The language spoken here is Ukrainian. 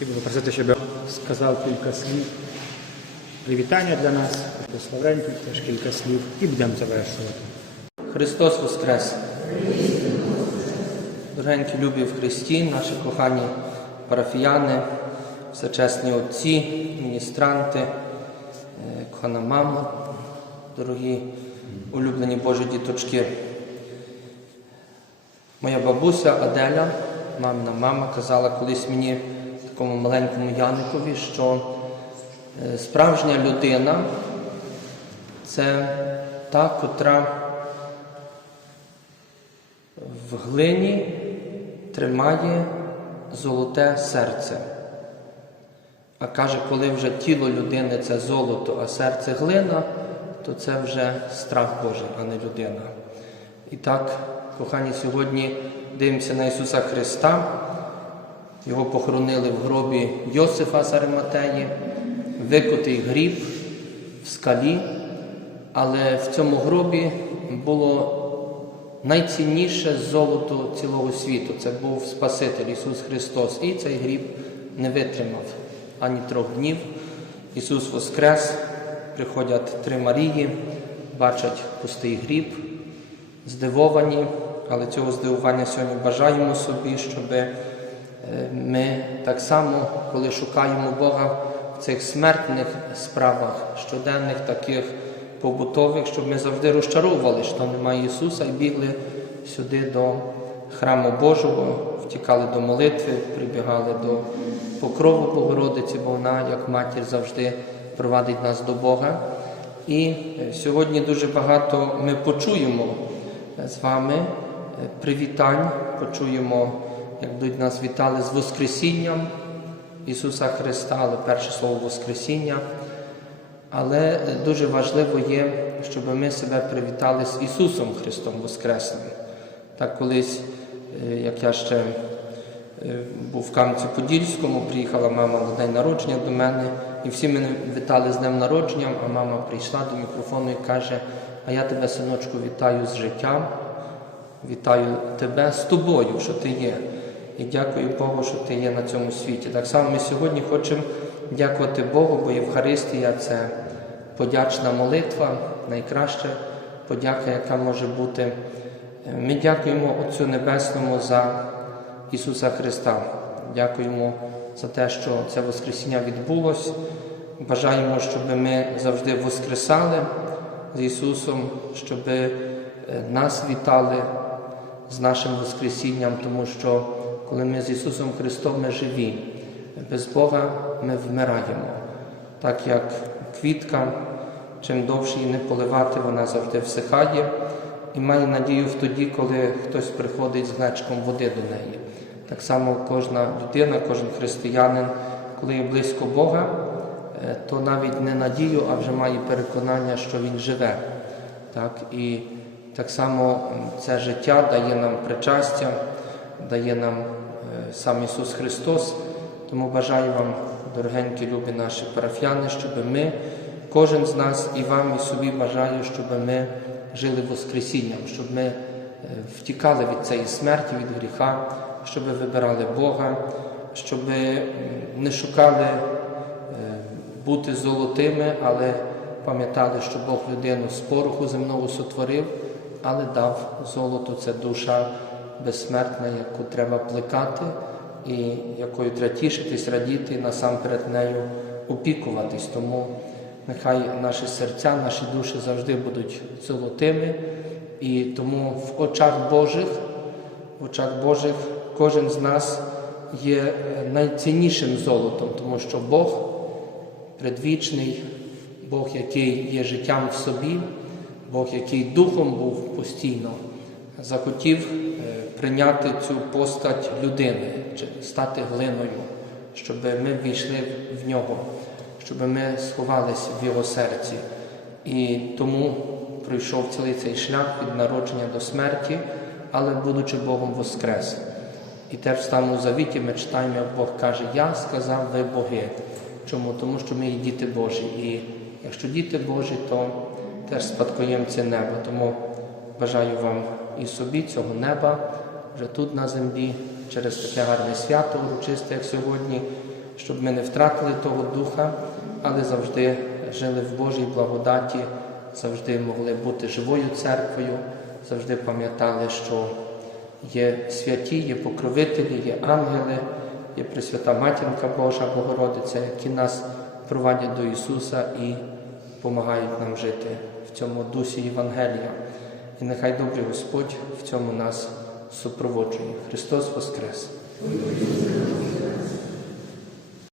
І буду просити, щоб сказав кілька слів. Привітання для нас, благословеньких, теж кілька слів, і будемо завершувати. Христос Воскрес! Дорогенькі любі в Христі, наші кохані парафіяни, всечесні отці, міністранти, е, кохана мама, дорогі улюблені Божі діточки. Моя бабуся Аделя, мамина мама, казала колись мені, такому маленькому Яникові, що е, справжня людина це та, котра в глині тримає золоте серце. А каже, коли вже тіло людини це золото, а серце глина, то це вже страх Божий, а не людина. І так, кохані, сьогодні дивимося на Ісуса Христа. Його похоронили в гробі Йосифа з Ариматеї, викотий гріб в скалі, але в цьому гробі було найцінніше золото цілого світу. Це був Спаситель Ісус Христос. І цей гріб не витримав ані трьох днів. Ісус Воскрес, приходять три Марії, бачать пустий гріб, здивовані, але цього здивування сьогодні бажаємо собі, щоб е, ми так само, коли шукаємо Бога в цих смертних справах, щоденних таких побутових, щоб ми завжди розчаровували, що немає Ісуса, і бігли сюди до храму Божого, втікали до молитви, прибігали до покрову Богородиці, бо вона, як матір, завжди провадить нас до Бога. І е, сьогодні дуже багато ми почуємо з вами е, привітань, почуємо, як нас вітали з Воскресінням Ісуса Христа, але перше слово Воскресіння. Але дуже важливо є, щоб ми себе привітали з Ісусом Христом Воскресним. Так колись, е, як я ще е, був в Кам'янці-Подільському, приїхала мама на день народження до мене, і всі мене вітали з днем народження, а мама прийшла до мікрофону і каже, а я тебе, синочку, вітаю з життям, вітаю тебе з тобою, що ти є. І дякую Богу, що ти є на цьому світі. Так само ми сьогодні хочемо дякувати Богу, бо Євхаристія це подячна молитва, найкраща подяка, яка може бути. Ми дякуємо Отцю Небесному за Ісуса Христа. Дякуємо за те, що це Воскресіння відбулось. Бажаємо, щоб ми завжди воскресали з Ісусом, щоб нас вітали з нашим Воскресінням, тому що коли ми з Ісусом Христом ми живі, без Бога ми вмираємо. Так як квітка, чим довше її не поливати, вона завжди всихає і має надію в тоді, коли хтось приходить з глечком води до неї. Так само кожна людина, кожен християнин, коли є близько Бога, е, то навіть не надію, а вже має переконання, що Він живе. Так? І так само це життя дає нам причастя, дає нам е, сам Ісус Христос. Тому бажаю вам, дорогенькі, любі наші парафіяни, щоб ми, кожен з нас і вам, і собі бажаю, щоб ми жили Воскресінням, щоб ми е, втікали від цієї смерті, від гріха, щоб вибирали Бога, щоб не шукали е, бути золотими, але пам'ятали, що Бог людину з пороху земного сотворив, але дав золото це душа безсмертна, яку треба плекати і якою треба тішитись, радіти, насамперед нею опікуватись. Тому нехай наші серця, наші душі завжди будуть золотими, і тому в очах Божих, в очах Божих кожен з нас є найціннішим золотом, тому що Бог предвічний, Бог, який є життям в собі, Бог, який духом був постійно, захотів прийняти цю постать людини, стати глиною, щоб ми війшли в нього, щоб ми сховалися в його серці. І тому пройшов цілий цей шлях від народження до смерті, але будучи Богом Воскрес. І теж в Старому Завіті ми читаємо, як Бог каже, Я сказав ви боги. Чому? Тому що ми є діти Божі. І якщо діти Божі, то теж спадкоємці неба. Тому бажаю вам і собі цього неба вже тут на землі, через таке гарне свято урочисте, як сьогодні, щоб ми не втратили того духа, але завжди жили в Божій благодаті, завжди могли бути живою церквою, завжди пам'ятали, що є святі, є покровителі, є ангели, є Пресвята Матінка Божа Богородиця, які нас провадять до Ісуса і допомагають нам жити в цьому дусі Євангелія. І нехай добрий Господь в цьому нас супроводжує. Христос Воскрес!